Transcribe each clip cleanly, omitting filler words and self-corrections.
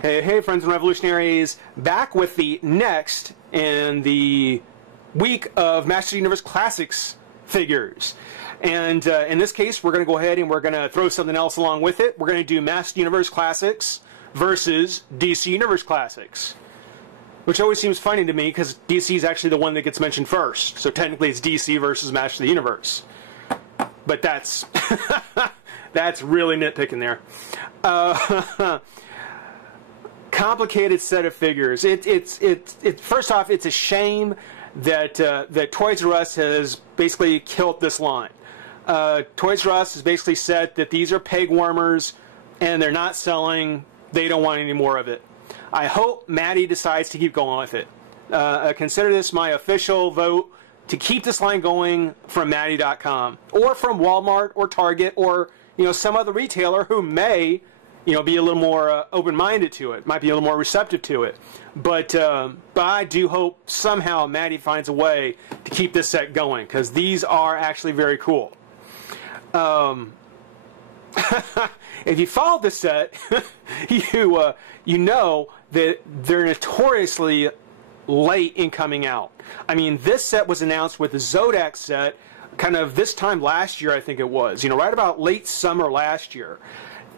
Hey, friends and revolutionaries, back with the next in the week of Master Universe Classics figures. And in this case, we're going to go ahead and we're going to throw something else along with it. We're going to do Master Universe Classics versus DC Universe Classics. Which always seems funny to me because DC is actually the one that gets mentioned first. So technically it's DC versus Master of the Universe. But that's that's really nitpicking there. Complicated set of figures. First off, it's a shame that that Toys R Us has basically killed this line. Toys R Us has basically said that these are peg warmers and they're not selling. They don't want any more of it. I hope Maddie decides to keep going with it. Consider this my official vote to keep this line going from Maddie.com or from Walmart or Target or some other retailer who may be a little more open-minded to it, might be a little more receptive to it. But I do hope somehow Maddie finds a way to keep this set going because these are actually very cool. If you followed this set, you know that they're notoriously late in coming out. I mean, this set was announced with the Zodac set kind of this time last year, I think it was. Right about late summer last year.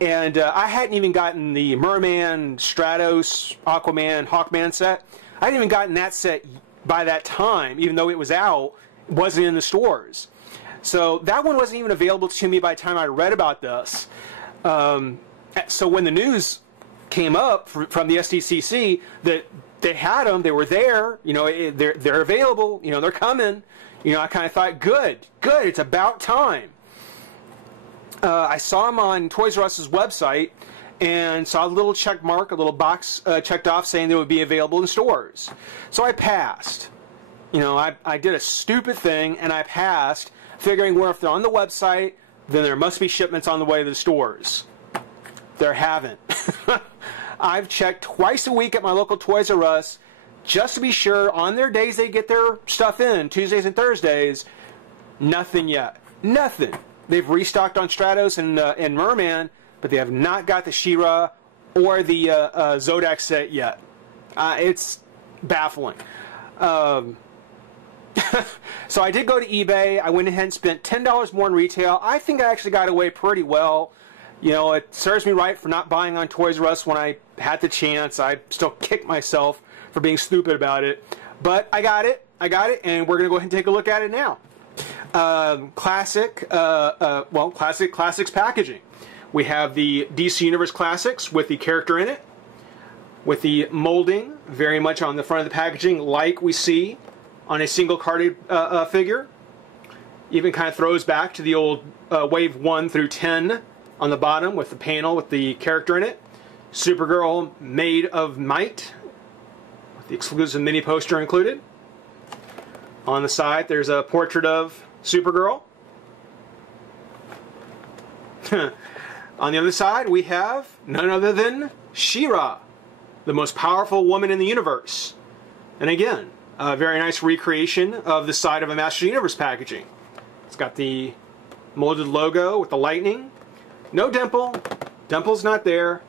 And I hadn't even gotten the Merman, Stratos, Aquaman, Hawkman set. I hadn't even gotten that set by that time, even though it was out, it wasn't in the stores. So that one wasn't even available to me by the time I read about this. So when the news came up from the SDCC that they had them, they were there, they're available, they're coming, I kind of thought, good, it's about time. I saw them on Toys R Us's website and saw a little check mark, a little box checked off saying they would be available in stores. So I passed. I did a stupid thing and I passed, figuring well, if they're on the website, then there must be shipments on the way to the stores. There haven't. I've checked twice a week at my local Toys R Us just to be sure on their days they get their stuff in, Tuesdays and Thursdays. Nothing yet. Nothing. They've restocked on Stratos and Merman, but they have not got the Shira or the Zodac set yet. It's baffling. So I did go to eBay. I went ahead and spent $10 more in retail. I think I actually got away pretty well. It serves me right for not buying on Toys R Us when I had the chance. I still kick myself for being stupid about it. But I got it, and we're going to go ahead and take a look at it now. Classics packaging. We have the DC Universe Classics with the character in it, with the molding very much on the front of the packaging like we see on a single carded figure. Even kind of throws back to the old wave 1 through 10 on the bottom with the panel with the character in it. Supergirl made of might with the exclusive mini poster included. On the side there's a portrait of Supergirl. On the other side we have none other than Shira, the most powerful woman in the universe. And again, a very nice recreation of the side of a Master Universe packaging. It's got the molded logo with the lightning. No dimple. Dimple's not there.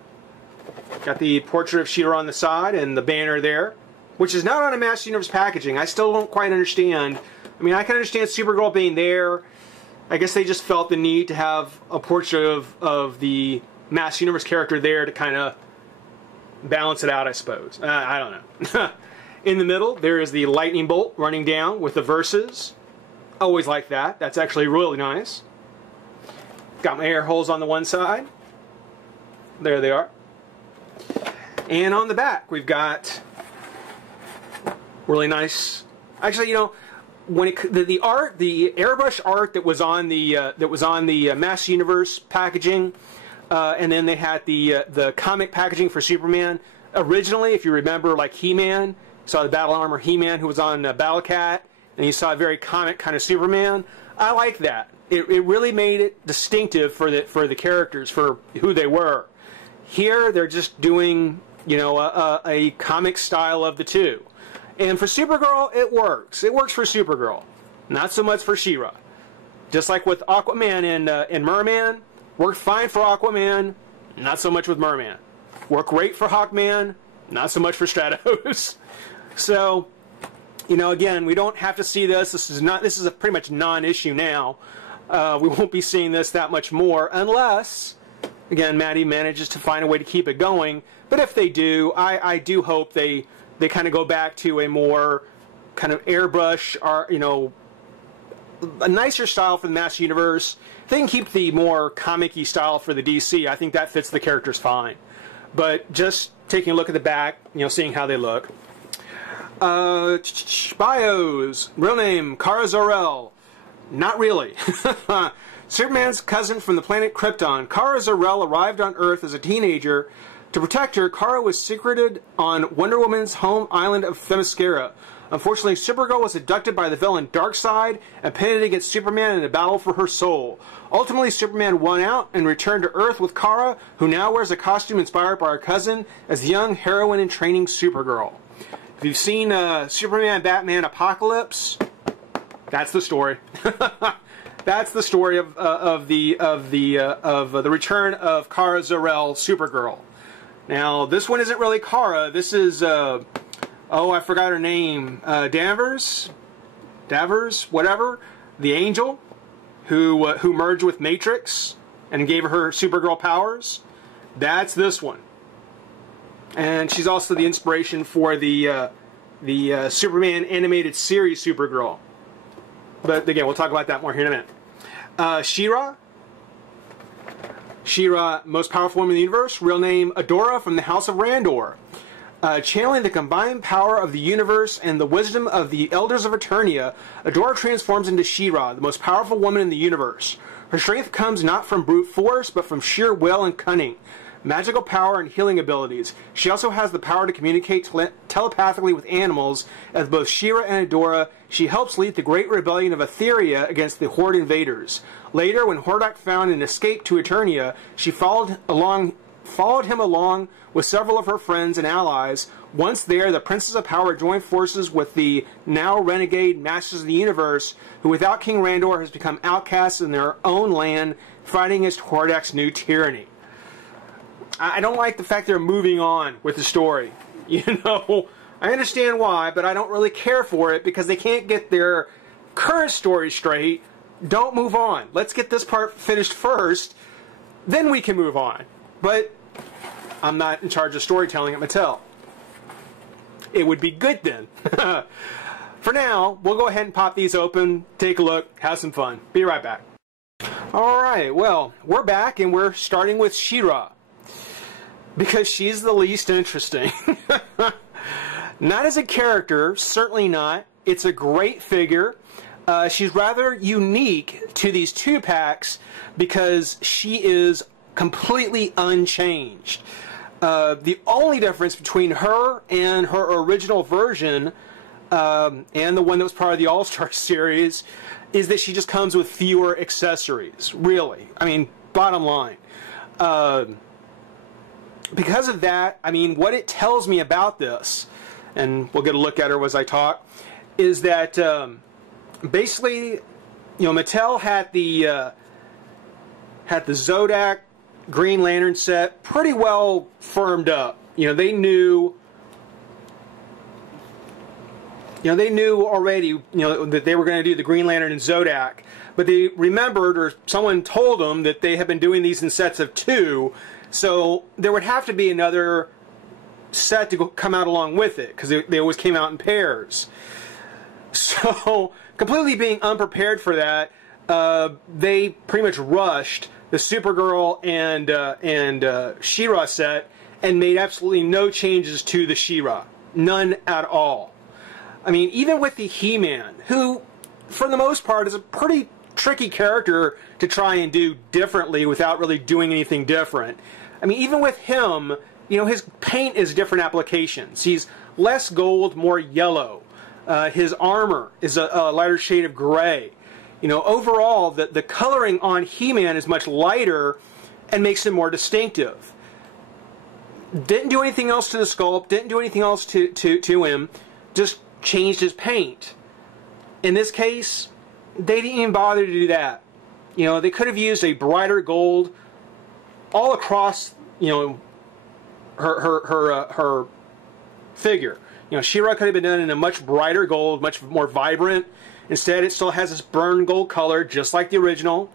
Got the portrait of Shira on the side and the banner there, which is not on a Master Universe packaging. I still don't quite understand. I mean, I can understand Supergirl being there. I guess they just felt the need to have a portrait of the Master Universe character there to kind of balance it out, I suppose. I don't know. In the middle, there is the lightning bolt running down with the verses. Always like that. That's actually really nice. Got my air holes on the one side. There they are. And on the back, we've got really nice. Actually, when the art, the airbrush art that was on the Master Universe packaging, and then they had the comic packaging for Superman. Originally, if you remember, like He-Man, saw the Battle Armor He-Man who was on Battle Cat, and you saw a very comic kind of Superman. I like that. It really made it distinctive for the characters, for who they were. Here, they're just doing, a comic style of the two. And for Supergirl, it works. It works for Supergirl. Not so much for Shira. Just like with Aquaman and Merman, worked fine for Aquaman, not so much with Merman. Work great for Hawkman, not so much for Stratos. So, you know, again, we don't have to see this. This is a pretty much non-issue now. We won't be seeing this that much more unless, again, Maddie manages to find a way to keep it going. But if they do, I do hope they kind of go back to a more kind of airbrush, or, you know, a nicer style for the Master Universe. If they can keep the more comic-y style for the DC, I think that fits the characters fine. But just taking a look at the back, you know, seeing how they look. Bios. Real name, Kara Zor-El. Not really. Superman's cousin from the planet Krypton, Kara Zor-El arrived on Earth as a teenager. To protect her, Kara was secreted on Wonder Woman's home island of Themyscira. Unfortunately, Supergirl was abducted by the villain Darkseid and pitted against Superman in a battle for her soul. Ultimately, Superman won out and returned to Earth with Kara, who now wears a costume inspired by her cousin as the young heroine-in-training Supergirl. If you've seen Superman, Batman, Apocalypse, that's the story. That's the story of the return of Kara Zor-El, Supergirl. Now, this one isn't really Kara. This is oh, I forgot her name. Davers, whatever. The Angel, who merged with Matrix and gave her Supergirl powers. That's this one. And she's also the inspiration for the Superman animated series Supergirl. But again, we'll talk about that more here in a minute. Shira. Shira, most powerful woman in the universe. Real name, Adora from the House of Randor. Channeling the combined power of the universe and the wisdom of the Elders of Eternia, Adora transforms into Shira, the most powerful woman in the universe. Her strength comes not from brute force, but from sheer will and cunning, magical power, and healing abilities. She also has the power to communicate telepathically with animals. As both Shira and Adora, she helps lead the great rebellion of Etheria against the Horde invaders. Later, when Hordak found an escape to Eternia, she followed him along with several of her friends and allies. Once there, the Princess of Power joined forces with the now renegade Masters of the Universe, who without King Randor has become outcasts in their own land, fighting against Hordak's new tyranny. I don't like the fact they're moving on with the story. You know, I understand why, but I don't really care for it because they can't get their current story straight. Don't move on. Let's get this part finished first, then we can move on. But I'm not in charge of storytelling at Mattel. It would be good then. For now, we'll go ahead and pop these open, take a look, have some fun. Be right back. Alright, well, we're back and we're starting with Shira. Because she's the least interesting. Not as a character, certainly not. It's a great figure. She's rather unique to these 2-packs because she is completely unchanged. The only difference between her and her original version, and the one that was part of the All-Star series, is that she just comes with fewer accessories. Really. I mean, bottom line. Because of that, I mean, what it tells me about this, and we'll get a look at her as I talk, is that basically, you know, Mattel had the Zodak Green Lantern set pretty well firmed up. You know, they knew already, you know, that they were going to do the Green Lantern and Zodak, but they remembered, or someone told them, that they had been doing these in sets of 2. So there would have to be another set to come out along with it, because they always came out in pairs. So, completely being unprepared for that, they pretty much rushed the Supergirl and Shira set and made absolutely no changes to the Shira. None at all. I mean, even with the He-Man, who, for the most part, is a pretty tricky character to try and do differently without really doing anything different. I mean, even with him, you know, his paint is different applications. He's less gold, more yellow. His armor is a lighter shade of gray. You know, overall, the coloring on He-Man is much lighter and makes him more distinctive. Didn't do anything else to the sculpt, didn't do anything else to him, just changed his paint. In this case, they didn't even bother to do that. You know, they could have used a brighter gold all across, you know, her figure. You know, Shira could have been done in a much brighter gold, much more vibrant. Instead, it still has this burned gold color, just like the original.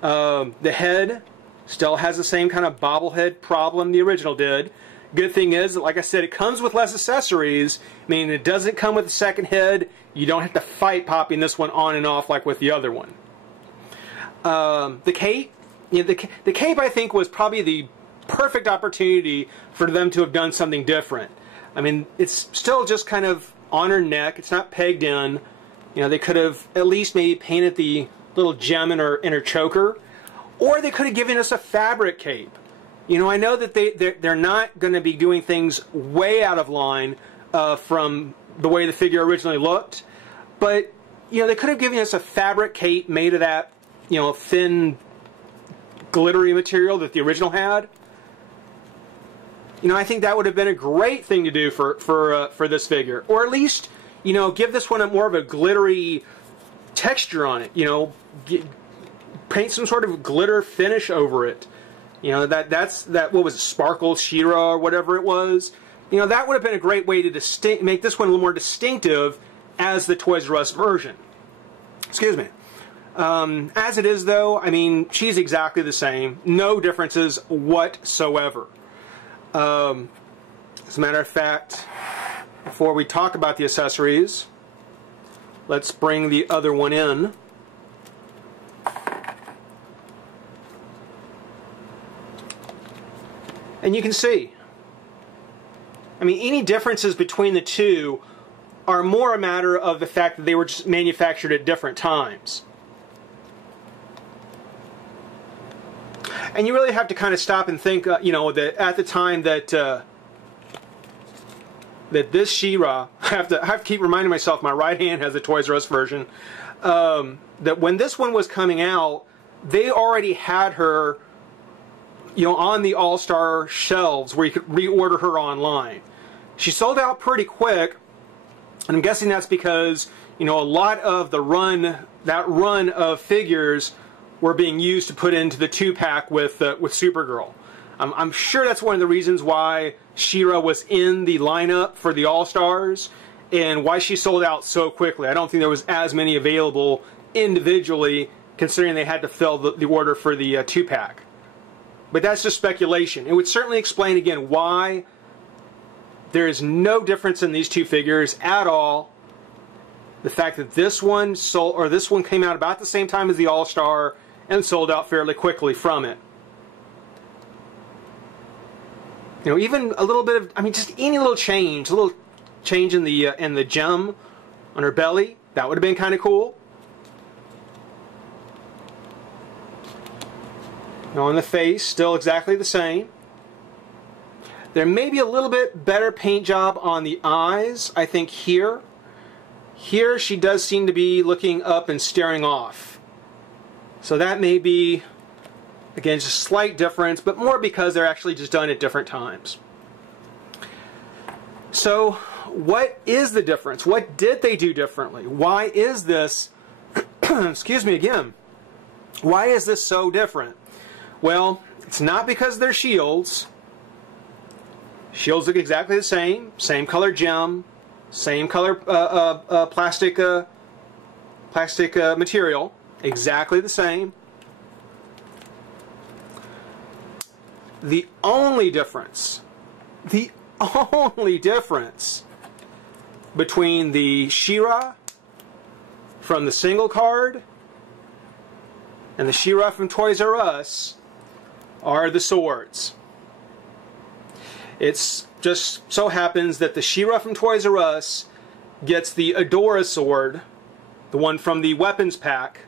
The head still has the same kind of bobblehead problem the original did. Good thing is, like I said, it comes with less accessories. I mean, it doesn't come with a second head. You don't have to fight popping this one on and off like with the other one. The cape, you know, the cape I think was probably the perfect opportunity for them to have done something different. I mean, it's still just kind of on her neck. It's not pegged in. You know, they could have at least maybe painted the little gem in her choker, or they could have given us a fabric cape. You know, I know that they're not going to be doing things way out of line from the way the figure originally looked, but you know, they could have given us a fabric cape made of that, you know, thin, glittery material that the original had. You know, I think that would have been a great thing to do for this figure, or at least, you know, give this one more of a glittery texture on it. You know, paint some sort of glitter finish over it. You know, that's what was it, Sparkle Shira or whatever it was. You know, that would have been a great way to make this one a little more distinctive as the Toys R Us version. Excuse me. As it is, though, I mean, she's exactly the same. No differences whatsoever. As a matter of fact, before we talk about the accessories, let's bring the other one in. And you can see, I mean, any differences between the two are more a matter of the fact that they were just manufactured at different times. And you really have to kind of stop and think, you know, that at the time that that this Shira, I have to keep reminding myself, my right hand has the Toys R Us version, that when this one was coming out, they already had her, you know, on the All-Star shelves where you could reorder her online. She sold out pretty quick, and I'm guessing that's because, you know, a lot of that run of figures were being used to put into the 2-pack with Supergirl. I'm sure that's one of the reasons why Shira was in the lineup for the All-Stars and why she sold out so quickly. I don't think there was as many available individually, considering they had to fill the order for the 2-pack. But that's just speculation. It would certainly explain again why there is no difference in these two figures at all. The fact that this one came out about the same time as the All-Star and sold out fairly quickly from it. You know, even a little bit of, I mean, just any little change, a little change in the gem on her belly, that would have been kind of cool. Now on the face, still exactly the same. There may be a little bit better paint job on the eyes, I think here. Here she does seem to be looking up and staring off. So that may be, again, just a slight difference, but more because they're actually just done at different times. So what is the difference? What did they do differently? Why is this, excuse me again, why is this so different? Well, it's not because they're shields. Shields look exactly the same color gem, same color plastic material, exactly the same. The only difference between the Shira from the single card and the Shira from Toys R Us are the swords. It's just so happens that the Shira from Toys R Us gets the Adora sword, the one from the weapons pack,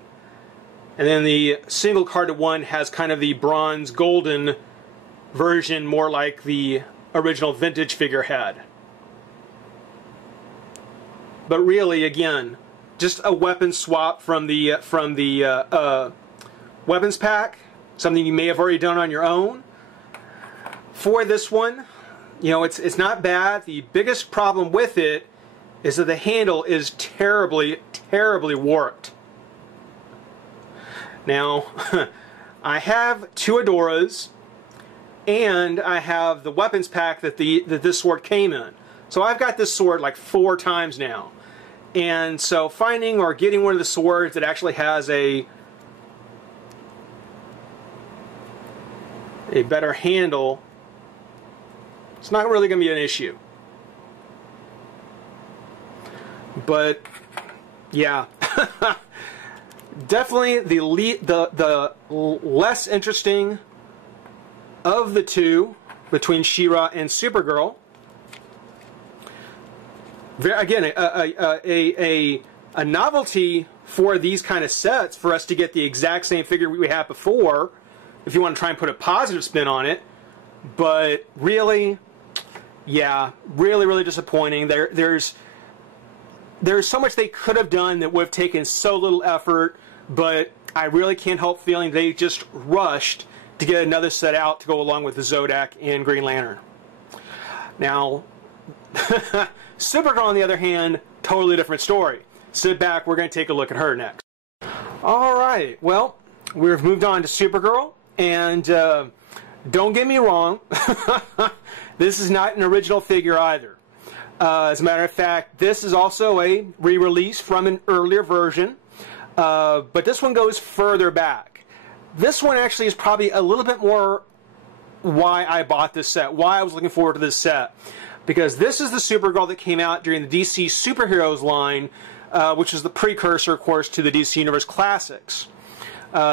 and then the single carded one has kind of the bronze golden version, more like the original vintage figure had. But really, again, just a weapon swap from the weapons pack, something you may have already done on your own. For this one, you know, it's not bad. The biggest problem with it is that the handle is terribly, terribly warped. Now, I have two Adoras, and I have the weapons pack that this sword came in. So I've got this sword like 4 times now. And so finding or getting one of the swords that actually has a better handle, it's not really going to be an issue. But yeah, definitely the less interesting of the two between Shira and Supergirl. Again, a novelty for these kind of sets for us to get the exact same figure we had before, if you want to try and put a positive spin on it. But really, yeah, really disappointing. There's so much they could have done that would have taken so little effort, but I really can't help feeling they just rushed to get another set out to go along with the Zodiac and Green Lantern. Now, Supergirl, on the other hand, totally different story. Sit back, we're going to take a look at her next. Alright, well, we've moved on to Supergirl, and don't get me wrong, this is not an original figure either. As a matter of fact, this is also a re-release from an earlier version, but this one goes further back. This one actually is probably a little bit more why I bought this set, why I was looking forward to this set. Because this is the Supergirl that came out during the DC Superheroes line, which is the precursor, of course, to the DC Universe Classics.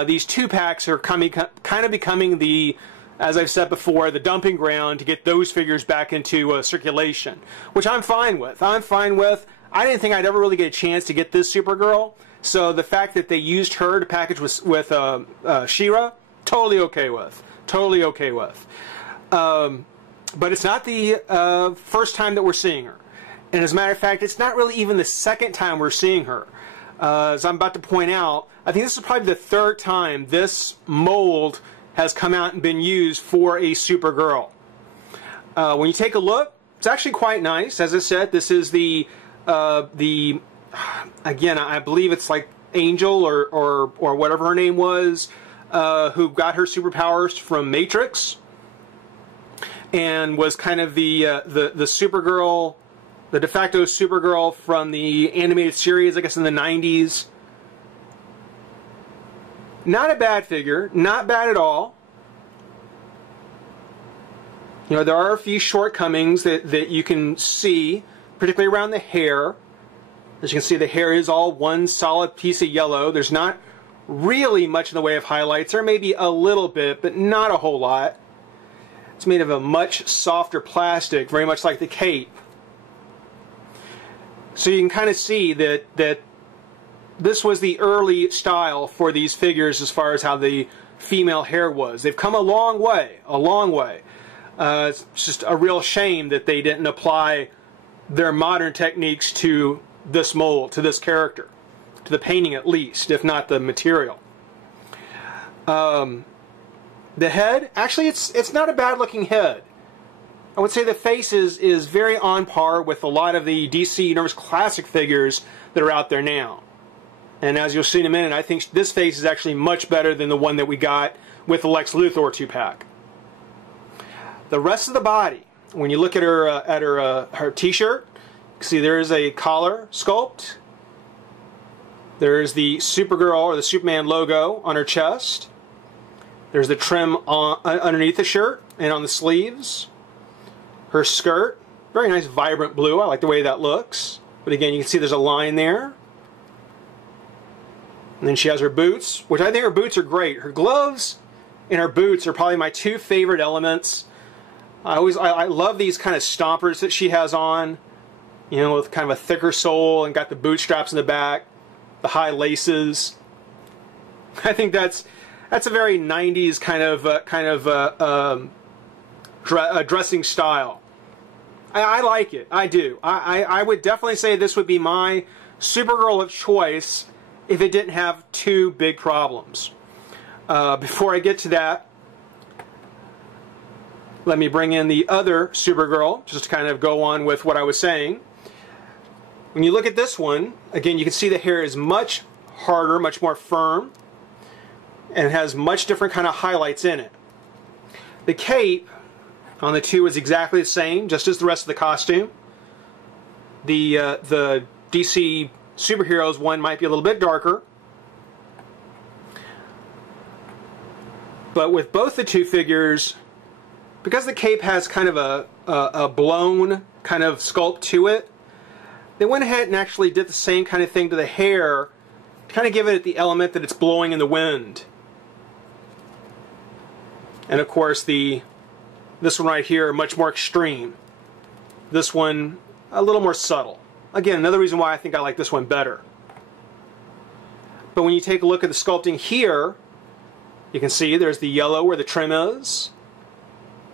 These 2-packs are kind of becoming the, as I've said before, the dumping ground to get those figures back into circulation, which I'm fine with. I didn't think I'd ever really get a chance to get this Supergirl, so the fact that they used her to package with Shira, totally okay with. Totally okay with. But it's not the first time that we're seeing her. And as a matter of fact, it's not really even the second time we're seeing her. As I'm about to point out, I think this is probably the 3rd time this mold has come out and been used for a Supergirl. When you take a look, it's actually quite nice. As I said, this is again, I believe it's like Angel or whatever her name was, who got her superpowers from Matrix, and was kind of the Supergirl, the de facto Supergirl from the animated series, I guess in the 90s. Not a bad figure, not bad at all. You know, there are a few shortcomings that you can see, particularly around the hair. As you can see, the hair is all one solid piece of yellow. There's not really much in the way of highlights. There may be a little bit, but not a whole lot. It's made of a much softer plastic, very much like the cape. So you can kind of see that this was the early style for these figures as far as how the female hair was. They've come a long way, a long way. It's just a real shame that they didn't apply their modern techniques to this mold, to this character, to the painting at least, if not the material. The head, actually it's not a bad looking head. I would say the face is very on par with a lot of the DC Universe Classic figures that are out there now. And as you'll see in a minute, I think this face is actually much better than the one that we got with the Lex Luthor 2-pack. The rest of the body, when you look at her t-shirt, see there is a collar sculpt. There's the Supergirl or the Superman logo on her chest. There's the trim underneath the shirt and on the sleeves. Her skirt, very nice vibrant blue. I like the way that looks. But again, you can see there's a line there. And then she has her boots, which I think her boots are great. Her gloves and her boots are probably my 2 favorite elements. I love these kind of stompers that she has on, you know, with kind of a thicker sole and got the bootstraps in the back, the high laces. I think that's a very 90s kind of dressing style. I like it. I do. I would definitely say this would be my Supergirl of choice if it didn't have 2 big problems. Before I get to that, let me bring in the other Supergirl, just to kind of go on with what I was saying. When you look at this one, again, you can see the hair is much harder, much more firm, and it has much different kind of highlights in it. The cape on the two is exactly the same, just as the rest of the costume. The DC Superheroes one might be a little bit darker. But with both the two figures, because the cape has kind of a blown kind of sculpt to it, they went ahead and actually did the same kind of thing to the hair to kind of give it the element that it's blowing in the wind. And of course this one right here, much more extreme. This one, a little more subtle. Again, another reason why I think I like this one better. But when you take a look at the sculpting here, you can see there's the yellow where the trim is,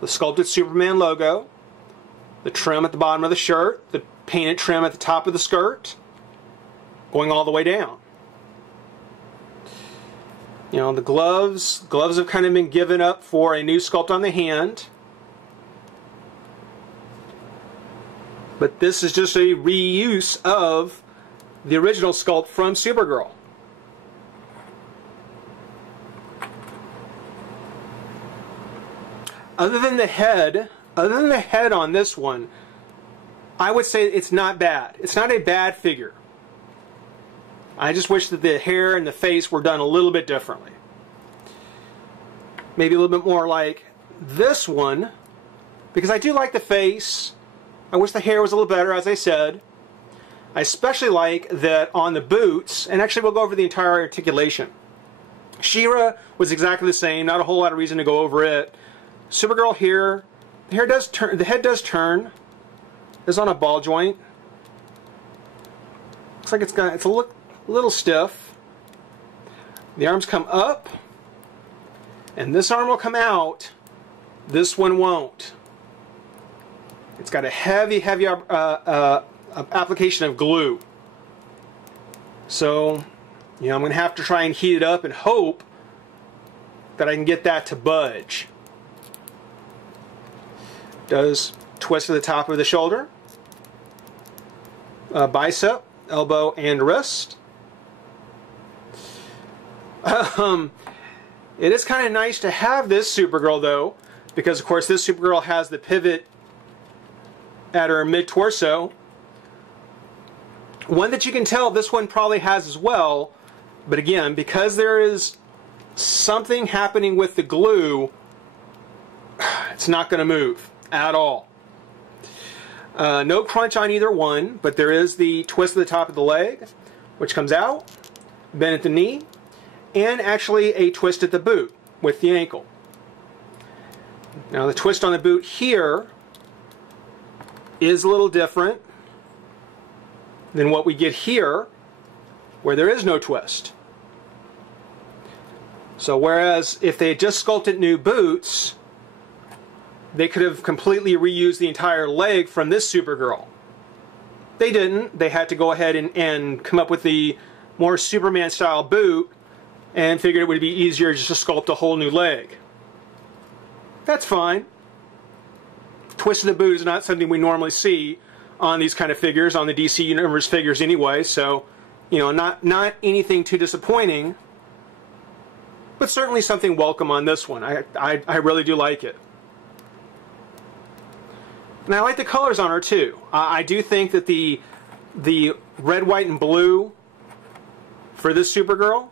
the sculpted Superman logo, the trim at the bottom of the shirt, the painted trim at the top of the skirt, going all the way down. You know, the gloves have kind of been given up for a new sculpt on the hand. But this is just a reuse of the original sculpt from Supergirl. Other than the head on this one, I would say it's not bad. It's not a bad figure. I just wish that the hair and the face were done a little bit differently. Maybe a little bit more like this one, because I do like the face. I wish the hair was a little better, as I said. I especially like that on the boots, and actually we'll go over the entire articulation. Shira was exactly the same, not a whole lot of reason to go over it. Supergirl here, the hair does turn, the head does turn. It's on a ball joint. Looks like it's a little stiff. The arms come up, and this arm will come out. This one won't. It's got a heavy application of glue. So, you know, I'm going to have to try and heat it up and hope that I can get that to budge. Does twist to the top of the shoulder, bicep, elbow, and wrist. It is kind of nice to have this Supergirl though, because of course this Supergirl has the pivot at her mid-torso. One that you can tell this one probably has as well, but again, because there is something happening with the glue, it's not going to move at all. No crunch on either one, but there is the twist at the top of the leg, which comes out, bend at the knee, and actually a twist at the boot with the ankle. Now the twist on the boot here is a little different than what we get here, where there is no twist. So whereas if they had just sculpted new boots, they could have completely reused the entire leg from this Supergirl. They didn't. They had to go ahead and come up with the more Superman style boot and figured it would be easier just to sculpt a whole new leg. That's fine. Twist of the boot is not something we normally see on these kind of figures, on the DC Universe figures anyway, so, you know, not anything too disappointing, but certainly something welcome on this one. I really do like it. And I like the colors on her too. I do think that the red, white, and blue for this Supergirl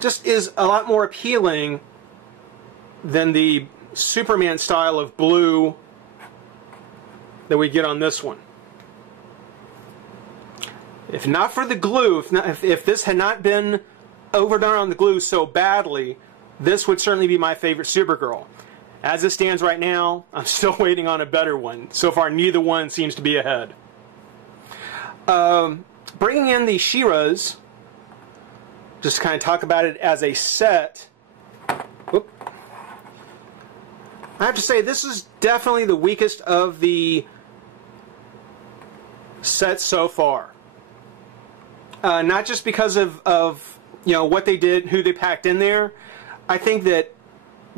just is a lot more appealing than the Superman style of blue that we get on this one. If not for the glue, if this had not been overdone on the glue so badly, this would certainly be my favorite Supergirl. As it stands right now, I'm still waiting on a better one. So far, neither one seems to be ahead. Bringing in the Shiras, just to kind of talk about it as a set. Whoop. I have to say, this is definitely the weakest of the sets so far. Not just because of you know what they did, who they packed in there. I think that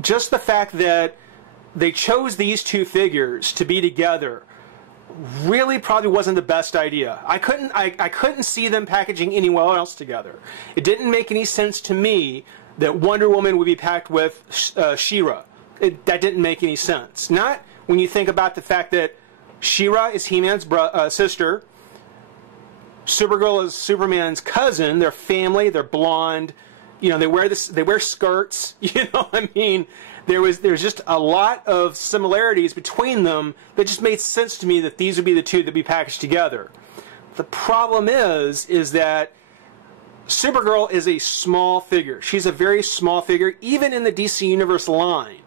just the fact that they chose these two figures to be together really probably wasn't the best idea. I couldn't see them packaging anyone else together. It didn't make any sense to me that Wonder Woman would be packed with Shira. That didn't make any sense. Not when you think about the fact that Shira is He-Man's sister, Supergirl is Superman's cousin, they're family, they're blonde, you know, they wear skirts, you know, I mean, there's just a lot of similarities between them that just made sense to me that these would be the two that be packaged together. The problem is that Supergirl is a small figure. She's a very small figure, even in the DC Universe line.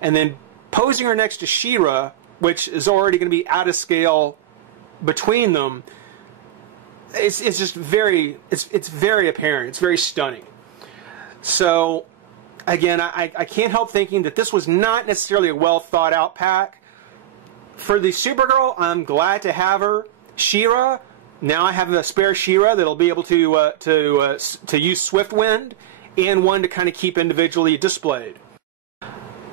And then posing her next to Shira, which is already going to be out of scale between them, it's just very, it's very apparent. It's very stunning. So, again, I can't help thinking that this was not necessarily a well thought out pack. For the Supergirl, I'm glad to have her. Shira, now I have a spare Shira that'll be able to use Swiftwind, and one to kind of keep individually displayed.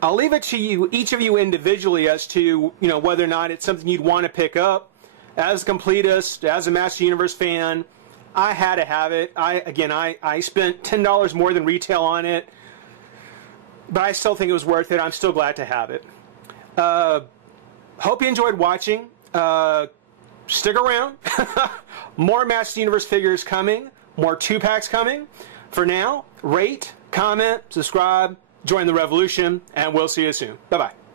I'll leave it to you, each of you individually, as to, you know, whether or not it's something you'd want to pick up. As a completist, as a Master Universe fan, I had to have it. I spent $10 more than retail on it, but I still think it was worth it. I'm still glad to have it. Hope you enjoyed watching. Stick around. More Master Universe figures coming. More 2-packs coming. For now, rate, comment, subscribe, join the revolution, and we'll see you soon. Bye-bye.